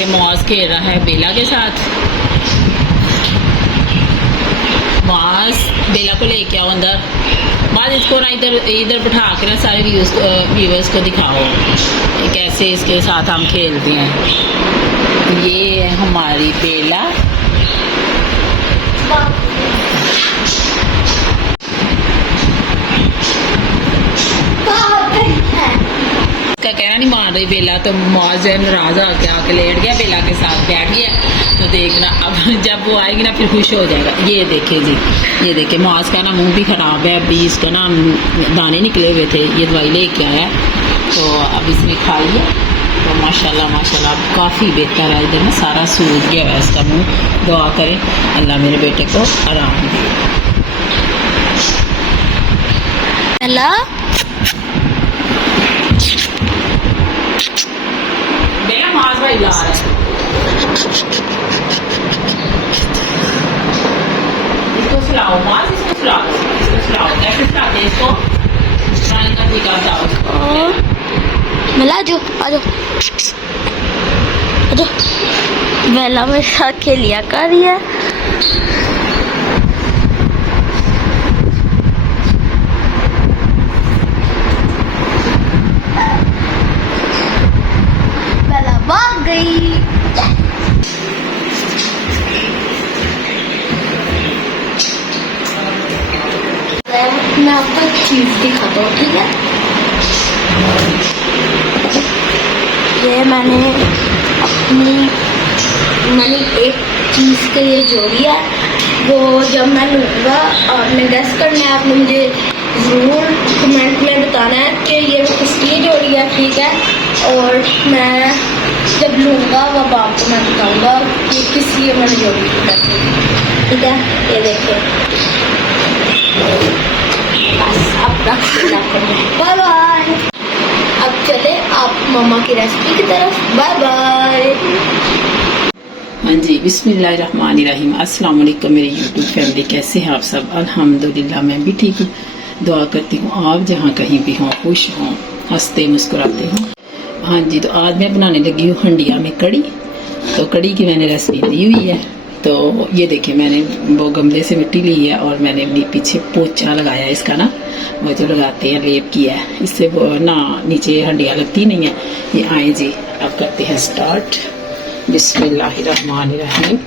कि मौज खेल रहा है बेला के साथ। मौज बेला को लेके आओ अंदर, बाद इसको ना इधर इधर बिठा के ना सारे व्यूवर्स को दिखाओ कैसे इसके साथ हम खेलते हैं। ये है हमारी बेला। इसका कहना नहीं मान रही बेला, तो मौज नाराज होकर आके लेट गया, बेला के साथ बैठ गया। तो देखना अब जब वो आएगी ना फिर खुश हो जाएगा। ये देखे जी, ये देखे मौज का ना मुंह भी खराब है, अभी इसका ना दाने निकले हुए थे, ये दवाई लेके आया तो अब इसने खाई है। तो माशाल्लाह माशाल्लाह अब काफ़ी बेहतर है। इधर ना सारा सूज गया है इसका मुँह। दुआ करें अल्लाह मेरे बेटे को आराम दे। हेलो भाई ला रहा है, इसको सुलाओ माज, इसको सुलाओ, इसको सुलाओ, कैसे सुलाते हैं इसको? पानी का टीका जाओ मिला, आजो आजो आजो। बेला मेरे साथ खेलिया कर रही है। बेला भाग गई। मैं आपको एक चीज दिखाता हूँ, ठीक है? ये मैंने एक चीज के लिए जोड़ी है, वो जब मैं लूँगा आपने गेस करना है। आपने मुझे ज़रूर कमेंट में बताना है कि ये किसकी जोड़ी है, ठीक है? और मैं जब लूँगा वो आपको मैं बताऊँगा कि किस लिए मैंने जोड़ी की, ठीक है? ये देखिए, बाय बाय। अब चले आप मम्मा की रेसिपी की तरफ। Bye bye. हाँ जी, बिस्मिल्लाहिर्रहमानिर्रहीम। अस्सलाम वालेकुम मेरी यूट्यूब फैमिली, कैसे हैं आप सब? अल्हम्दुलिल्लाह मैं भी ठीक हूँ। दुआ करती हूँ आप जहाँ कहीं भी हों खुश हों, हंसते मुस्कुराते हों। हाँ जी, तो आज मैं बनाने लगी हूँ हंडिया में कड़ी। तो कड़ी की मैंने रेसिपी दी हुई है। तो ये देखिए मैंने वो गमले से मिट्टी ली है और मैंने अपनी पीछे पोछा लगाया है इसका ना, वो जो लगाते हैं लेप किया है, इससे वो ना नीचे हंडिया लगती नहीं है। ये आए जी, अब करते हैं स्टार्ट। बिस्मिल्लाहिर्रहमानिर्रहीम।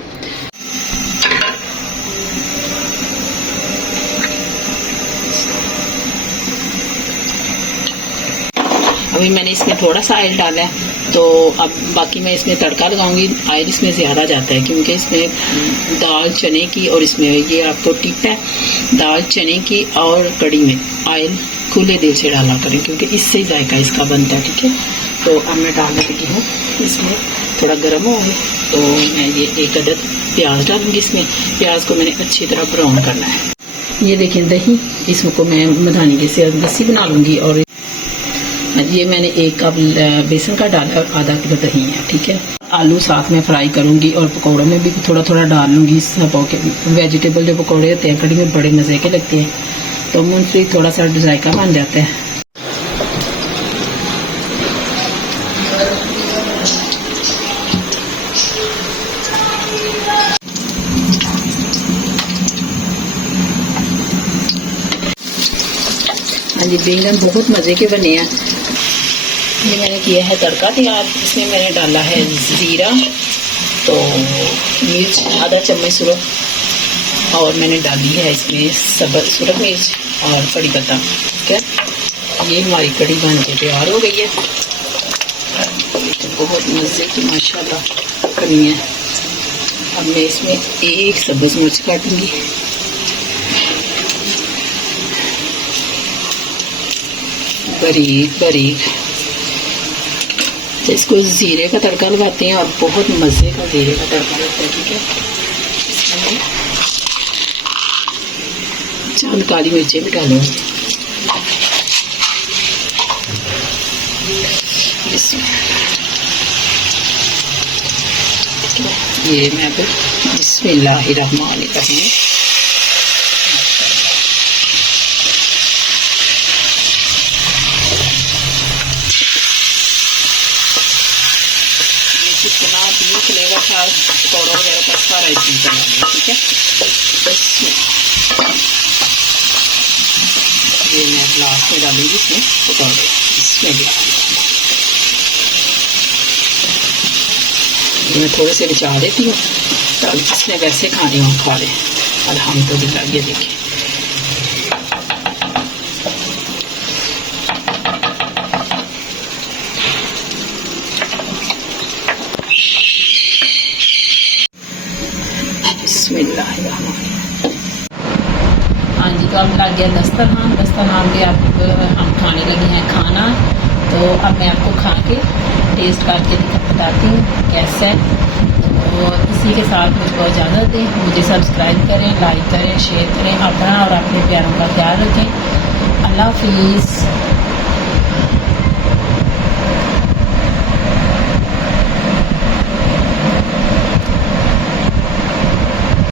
अभी मैंने इसमें थोड़ा सा ऑयल डाला है, तो अब बाकी मैं इसमें तड़का लगाऊंगी। ऑयल इसमें ज़्यादा जाता है क्योंकि इसमें दाल चने की, और इसमें ये आपको टिप है, दाल चने की और कड़ी में ऑयल खुले दिल से डाला करें क्योंकि इससे जायका इसका बनता है, ठीक है? तो अब मैं डालने लगी हूँ इसमें, थोड़ा गर्म हो गया तो मैं ये एक अदद प्याज डालूंगी इसमें। प्याज को मैंने अच्छी तरह ब्राउन करना है। ये देखिए दही, इसको मैं मधानी जैसे लस्सी बना लूँगी। और ये मैंने 1 कप बेसन का डाला और आधा किलो दही है, ठीक है? आलू साथ में फ्राई करूंगी और पकौड़ों में भी थोड़ा थोड़ा डाल लूँगी। सब वेजिटेबल जो पकौड़े होते हैं कड़ी में बड़े मज़े के लगते हैं, तो मूंगफली थोड़ा सा जायका बन जाता है। हाँ जी, बैंगन बहुत मज़े के बने हैं। ये मैंने किया है तड़का तैयार। इसमें मैंने डाला है ज़ीरा, तो मिर्च आधा चम्मच सुरख, और मैंने डाली है इसमें सुरख मिर्च और कड़ी पत्ता, ठीक है? ये हमारी कड़ी बन के तैयार हो गई है। तो बहुत मज़े की माशाल्लाह कड़ी है। अब मैं इसमें एक सब्ज़ मिर्च काटूंगी, बारीक बारीक। तो इसको जीरे का तड़का लगाते हैं और बहुत मज़े का जीरे का तड़का लगता है, ठीक है? इसमें चंद काली मिर्चें भी डालेंगे। ये मैं अब बिस्मिल्लाहिर्रहमानिर्रहीम कितना जो फ्लेवर था पकौड़ा वगैरह का सारा इसमें चला गया। ठीक है, इसमें ये मैं लास्ट में डालूंगी इसमें पकौड़े, इसमें भी मैं थोड़े से बचा देती हूँ तब जिसने वैसे खाने हो खा लें। अल्हम्दुलिल्लाह, ये देखिए हाँ जी। तो अब लग गया दस्तरखान। दस्तरखान पे अब हम खाने लगे हैं खाना। तो अब मैं आपको खा के टेस्ट करके बताती हूँ कैसा है। तो इसी के साथ मुझको इजाज़त दें। मुझे सब्सक्राइब करें, लाइक करें, शेयर करें। अपना और अपने प्यारों का ख्याल रखें। अल्लाह हाफिज़।